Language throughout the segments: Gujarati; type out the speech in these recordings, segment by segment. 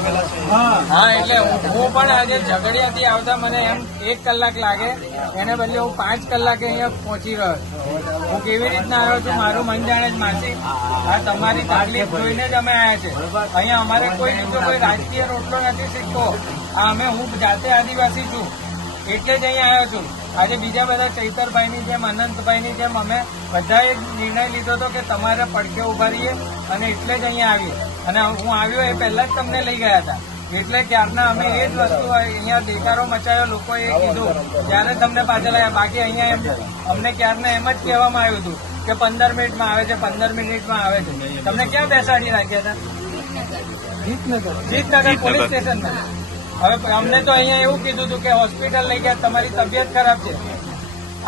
આવેલા છે. હા, એટલે હું પણ આજે ઝઘડિયાથી આવતા મને એમ 1 કલાક લાગે, એને બદલે હું 5 કલાકે અહીંયા પહોંચી રહ્યો. હું કેવી રીતના આવ્યો છું મારું મન જાણે જ માસી. આ તમારી તકલીફ જોઈને જ અમે આવ્યા છે. અહીંયા અમારે કોઈ બીજો કોઈ રાજકીય રોટલો નથી શીખતો. હું જાતે આદિવાસી છું એટલે જ અહીંયા આવ્યો છું. આજે બીજા બધા ચૈતરભાઈની જેમ અનંતભાઈની જેમ અમે બધાએ નિર્ણય લીધો હતો કે તમારે પડખે ઉભા રહીએ અને એટલે જ અહીંયા આવીએ. અને હું આવ્યો એ પહેલા જ તમને લઈ ગયા હતા. એટલે ત્યારના અમે એ જ વસ્તુ અહીંયા દેકારો મચાયો લોકોએ કીધું ત્યારે તમને પાછળ આવ્યા. બાકી અહીંયા અમને ક્યારના એમ જ કહેવામાં આવ્યું હતું કે 15 મિનિટમાં આવે છે, 15 મિનિટમાં આવે છે. તમને ક્યાં બેસાડી રાખ્યા હતા? જીતનગર પોલીસ સ્ટેશનમાં. હવે અમને તો અહીંયા એવું કીધું હતું કે હોસ્પિટલ લઈ ગયા, તમારી તબિયત ખરાબ છે.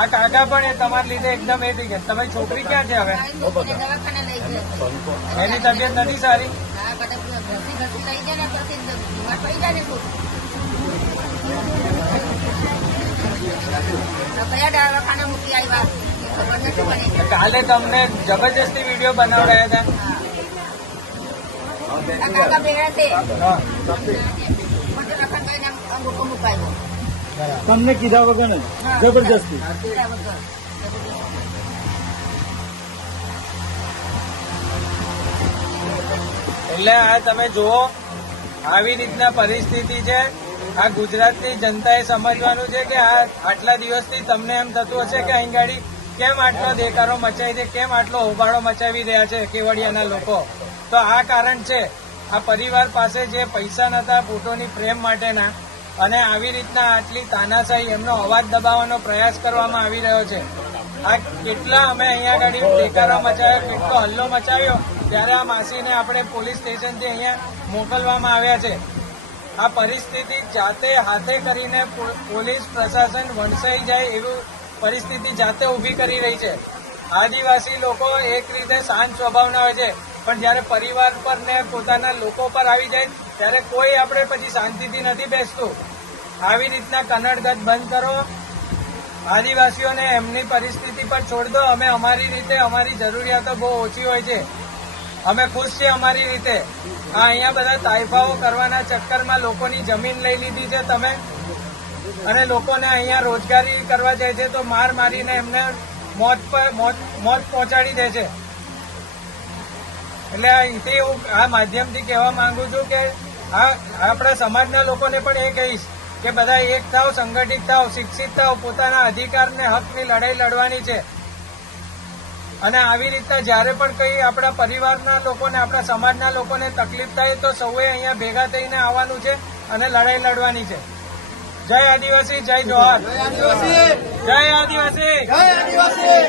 આ કાકા પણ એ તમારા લીધે એકદમ એ થઈ ગયા. તમારી છોકરી ક્યાં છે હવે? એની તબિયત નથી સારી. કાલે તમને જબરજસ્તી વિડીયો બનાવડાયા હતા. તમને કીધા વગર ને જબરજસ્તી. એટલે આ તમે જુઓ, આવી રીતના પરિસ્થિતિ છે. આ ગુજરાતની જનતાએ સમજવાનું છે કે આટલા દિવસથી તમને એમ થતું હશે કે અહીં ગાડી કેમ આટલો દેકારો મચાવી દે, કેમ આટલો હોબાળો મચાવી રહ્યા છે કેવડિયાના લોકો. તો આ કારણ છે. આ પરિવાર પાસે જે પૈસા નતા ફોટોની ફ્રેમ માટેના, અને આવી રીતના આટલી તાનાશાહી એમનો અવાજ દબાવવાનો પ્રયાસ કરવામાં આવી રહ્યો છે. આ કેટલા અમે અહીંયા ગાડી દેકારો મચાવ્યો, કેટલો હલ્લો મચાવ્યો, ત્યારે આ માસીને આપણે પોલીસ સ્ટેશનથી અહીંયા મોકલવામાં આવ્યા છે. આ પરિસ્થિતિ જાતે હાથે કરીને પોલીસ પ્રશાસન વણસાઈ જાય એવી પરિસ્થિતિ જાતે ઊભી કરી રહી છે. આદિવાસી લોકો એક રીતે શાંત સ્વભાવના હોય છે, પણ જયારે પરિવાર પર ને પોતાના લોકો પર આવી જાય ત્યારે કોઈ આપણે પછી શાંતિથી નથી બેસતું. આવી રીતના કનડગત બંધ કરો. આદિવાસીઓને એમની પરિસ્થિતિ પર છોડ દો. અમે અમારી રીતે, અમારી જરૂરિયાતો બહુ ઓછી હોય છે. અમે ખુશ છીએ અમારી રીતે. અહીંયા બધા તાઇફાઓ કરવાના ચક્કરમાં લોકોની જમીન લઈ લીધી છે તમે, અને લોકોને અહીંયા રોજગારી કરવા જાય છે તો માર મારીને એમને મોત પહોંચાડી દે છે. એટલે અહીંથી હું આ માધ્યમથી કહેવા માંગુ છું કે આપણા સમાજના લોકોને પણ એ કહીશ કે બધા એક થાવ, સંગઠિત થાવ, શિક્ષિત થાવ, પોતાના અધિકારને હકની લડાઈ લડવાની છે. અને આવી રીતના જયારે પણ કઈ આપણા પરિવારના લોકોને, આપણા સમાજના લોકોને તકલીફ થાય તો સૌએ અહીંયા ભેગા થઈને આવવાનું છે અને લડાઈ લડવાની છે. જય આદિવાસી, જય જોહાર. જય આદિવાસી, જય આદિવાસી.